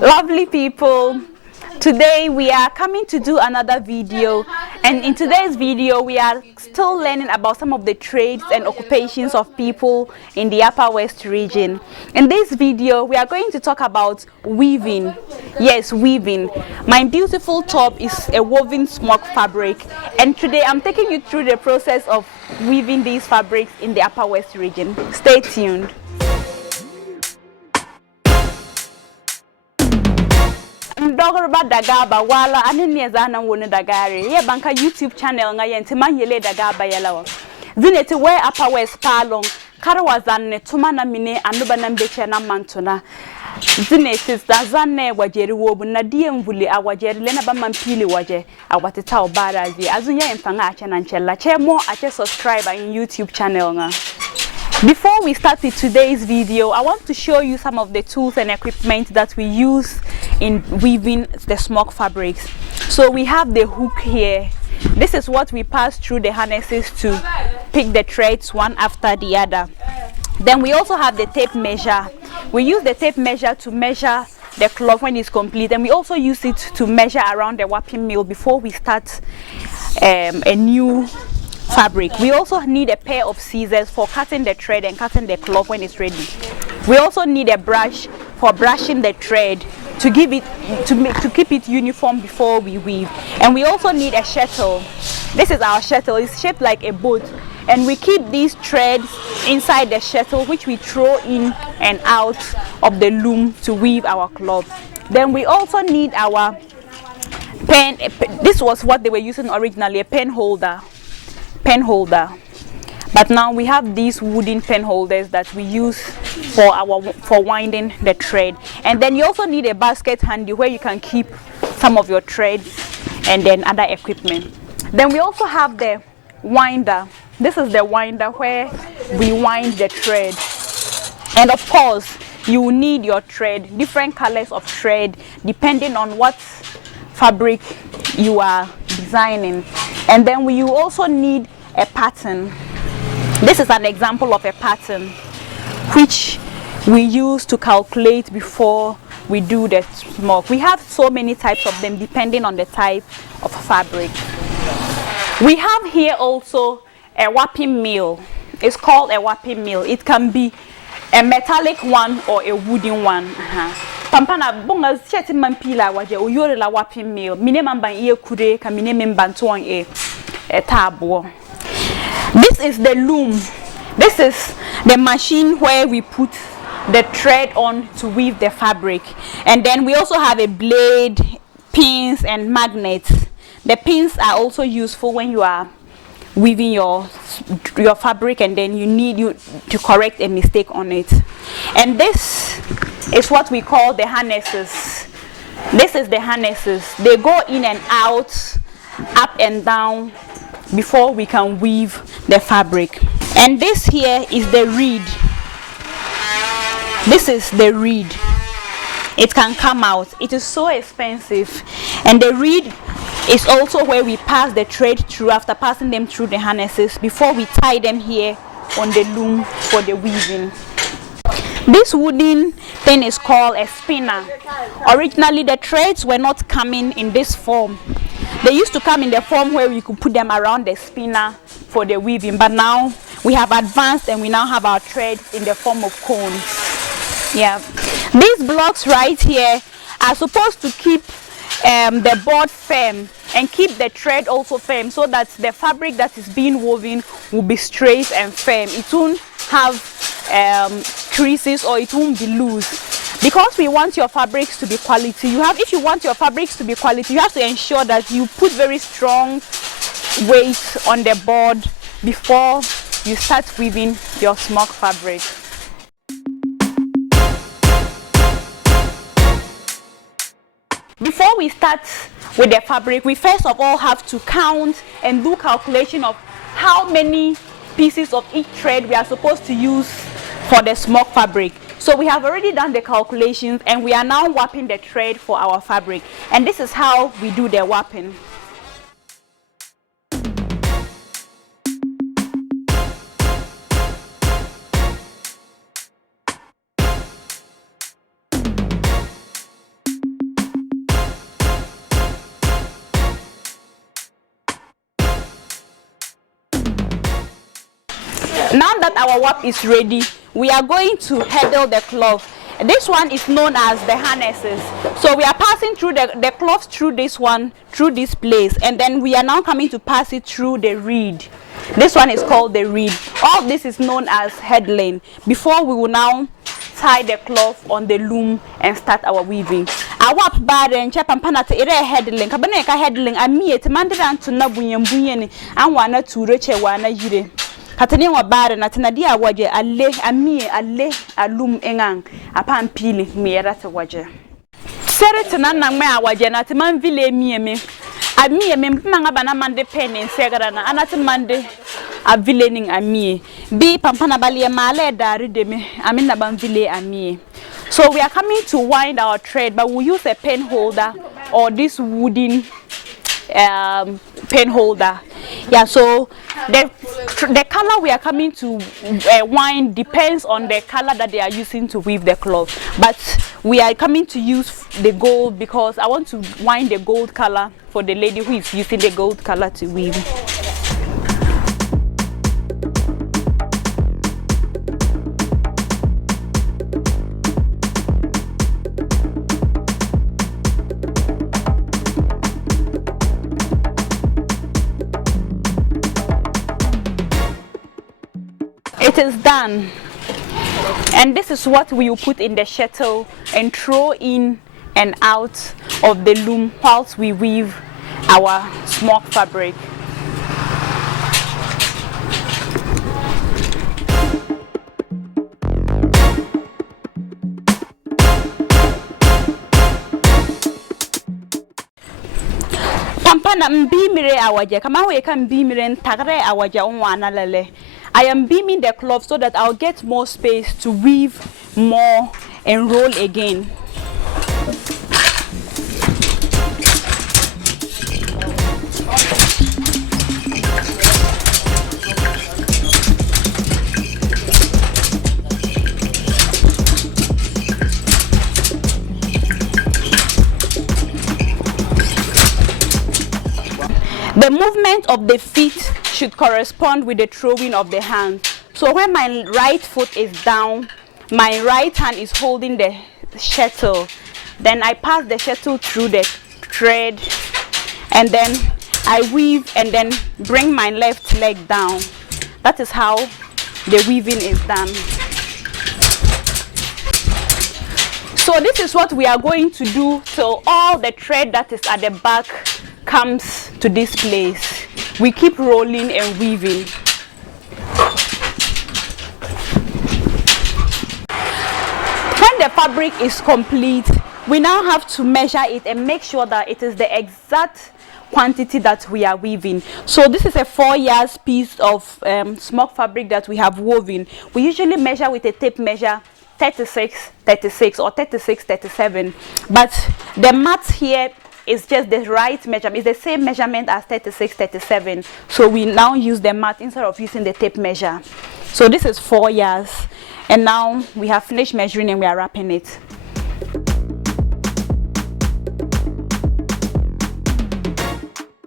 Lovely people, today we are coming to do another video, and in today's video we are still learning about some of the trades and occupations of people in the Upper West region. In this video we are going to talk about weaving. Yes, weaving. My beautiful top is a woven smock fabric, and today I'm taking you through the process of weaving these fabrics in the Upper West region. Stay tuned. Dogorba dagaba wala anene zana woni dagare ye banka YouTube channel nga yente manyele dagaba yalawa zinete we Upper West palong karwa zanne tuma na mine anuba na mbeche na mantona zinete zanne wajeri wobu na die mvuli awajeri lena ba mampili waje awateta obarazi azunya emfanga ache na nchella che mo ache subscriber in YouTube channel nga. Before we start with today's video, I want to show you some of the tools and equipment that we use in weaving the smock fabrics. So we have the hook here. This is what we pass through the harnesses to pick the threads one after the other. Then we also have the tape measure. We use the tape measure to measure the cloth when it's complete, and we also use it to measure around the warping mill before we start a new fabric. We also need a pair of scissors for cutting the thread and cutting the cloth when it's ready. We also need a brush for brushing the thread to give it to keep it uniform before we weave. And we also need a shuttle. This is our shuttle. It's shaped like a boat, and we keep these threads inside the shuttle, which we throw in and out of the loom to weave our cloth. Then we also need our pen. This was what they were using originally, a pen holder. But now we have these wooden pen holders that we use for winding the thread. And then you also need a basket handy where you can keep some of your threads and then other equipment. Then we also have the winder. This is the winder where we wind the thread. And of course you will need your thread, different colors of thread depending on what fabric you are designing. And then we also need a pattern. This is an example of a pattern which we use to calculate before we do the smock. We have so many types of them depending on the type of fabric. We have here also a warping mill. It's called a warping mill. It can be a metallic one or a wooden one. Pampana bonga cheti mampila waje uyore la warping mill. Mine mamba iye kure ka mine membantuan e tabo. This is the loom. This is the machine where we put the thread on to weave the fabric. And then we also have a blade, pins and magnets. The pins are also useful when you are weaving your fabric and then you need to correct a mistake on it. And this is what we call the harnesses. This is the harnesses. They go in and out, up and down before we can weave the fabric. And this here is the reed. This is the reed. It can come out. It is so expensive. And the reed is also where we pass the thread through after passing them through the harnesses before we tie them here on the loom for the weaving. This wooden thing is called a spinner. Originally the threads were not coming in this form. They used to come in the form where we could put them around the spinner for the weaving, but now we have advanced and we now have our threads in the form of cones. Yeah, these blocks right here are supposed to keep the board firm and keep the thread also firm, so that the fabric that is being woven will be straight and firm. It won't have creases or it won't be loose. Because we want your fabrics to be quality, if you want your fabrics to be quality, you have to ensure that you put very strong weight on the board before you start weaving your smock fabric. Before we start with the fabric, we first of all have to count and do calculation of how many pieces of each thread we are supposed to use for the smock fabric. So we have already done the calculations and we are now warping the thread for our fabric. And this is how we do the warping. Now that our warp is ready, we are going to handle the cloth. This one is known as the harnesses. So we are passing through the cloth through this one, through this place, and then we are now coming to pass it through the reed. This one is called the reed. All this is known as headling. Before we will now tie the cloth on the loom and start our weaving. Awap bad and chapampana to ere headling. Kabaneka headling, I meet mandaran to Nabuyan and wana to reche wana jide. Katani wa bare na tinadia waje ale amie ale alum engang apan pili miera te waje sere tinana me awaje na timan vile mie me manga bana mande pen segara na anati mande a villening amie bi pampana balie male dari de me amina ban vile amie. So we are coming to wind our thread, but we use a pen holder or this wooden pen holder. Yeah, so the color we are coming to wind depends on the color that they are using to weave the cloth, but we are coming to use the gold because I want to wind the gold color for the lady who is using the gold color to weave. It is done, and this is what we will put in the shuttle and throw in and out of the loom whilst we weave our smock fabric. Pampana mbimire awaje kama we kan mbimire ntagre awaje onwana lele. I am beaming the cloth so that I'll get more space to weave more and roll again. The movement of the feet should correspond with the throwing of the hand. So when my right foot is down, my right hand is holding the shuttle. Then I pass the shuttle through the thread, and then I weave and then bring my left leg down. That is how the weaving is done. So this is what we are going to do till all the thread that is at the back comes to this place. We keep rolling and weaving. When the fabric is complete, we now have to measure it and make sure that it is the exact quantity that we are weaving. So this is a 4 yards piece of smock fabric that we have woven. We usually measure with a tape measure 36, 36 or 36, 37, but the mat here is just the right measurement. It's the same measurement as 36, 37. So we now use the mat instead of using the tape measure. So this is 4 yards. And now we have finished measuring and we are wrapping it.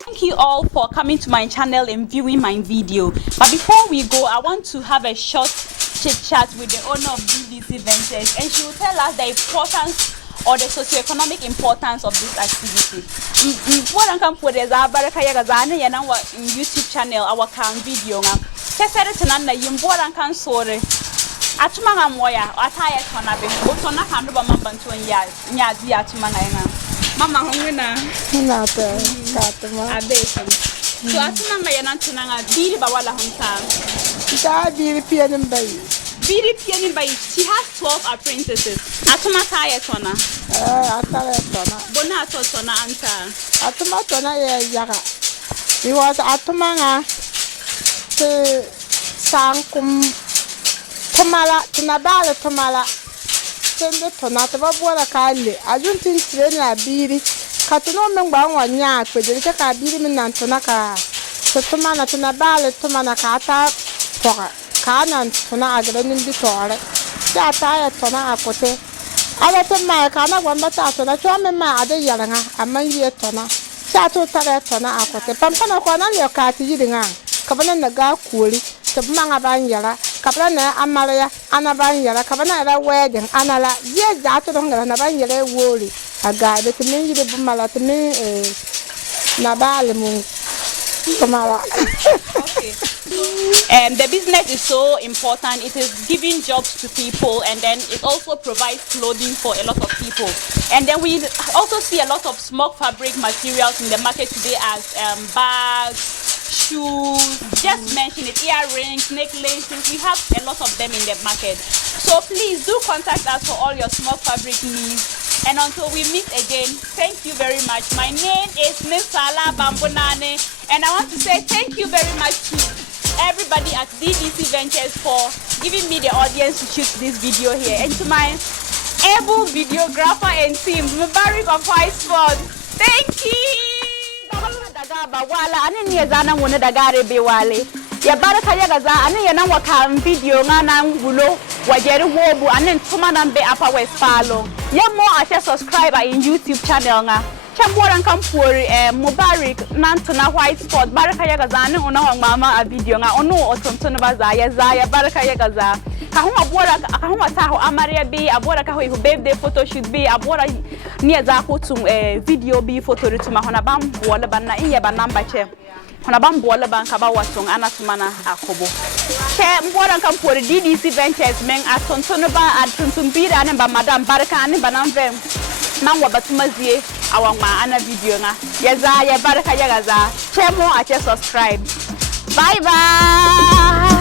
Thank you all for coming to my channel and viewing my video. But before we go, I want to have a short chit chat with the owner of BBC Ventures, and she will tell us the importance or the socio-economic importance of this activity. What I can put is our Barika yaga and our YouTube channel, our can video. Kesere tinanda yimbo and can sorry. Atumanga moya, ataya tonabe, botona kandu ba mambantu nyazi atumanga. Mama hungina. Nata, katuma. Abesam. So atumanga yana tunanga biri bawala hunta. Da biri pianin bayi. Biri pianin bayi. She has 12 apprentices. Atuma kaya tona. Atala tona. Bona tona anta. Atuma tona yaga. Because atumanga te sankum tomala tunabala tomala. Sende tona te babora kale. Ajuntin trena biri. Katuno mengba wanya kwedele ka biri minantona ka. Tomana tunabala tomana kata poka. Kanan tona agrenin bitore. Ya taya tona akote. Ala tema kana gwamba ta tona chome ma ade yalanga amanyi tona. Sa to tare tona akote. Pampana ko na le ka ti yidinga. Kabana na ga kuri. to manga banyala kabana amalia ana banyala kabana la wedding ana la ye that don't na banyala woli aga de timi de bumala timi na bale mu kamala. Okay. And the business is so important. It is giving jobs to people, and then it also provides clothing for a lot of people. And then we also see a lot of Smock fabric materials in the market today as bags, shoes, just mention it, earrings, necklaces. We have a lot of them in the market. So please do contact us for all your Smock fabric needs. And until we meet again, thank you very much. My name is Miss Sala Bambonane, and I want to say thank you very much to everybody at DDC Ventures for giving me the audience to shoot this video here, and to my able videographer and team, Barika of White Sport. Thank you. Ya Barika yaga za ane yana waka video ngana ngulo wajeri wobu ane ntuma nambe apa West Palo. Ya mo ashe subscriber in YouTube channel nga. Chambora nkampuri Mubarak nantuna White Sport. Barika yaga za ane una wang mama a video nga onu otontona baza ya Barika yaga za. Kahuma bora kahuma saho amaria bi abora kaho ihu birthday photo shoot bi abora niya za kutum video bi photo rituma hona bam wala banna inye banamba che. Hona bambola banka ba watong anatumana akobo che mbora kampori DDC Ventures men atontono ba atuntumbira ne ba madam Barika ne banamve nan wa batumazie awama ana video na ya Barika yaga za che mo ache subscribe. Bye bye.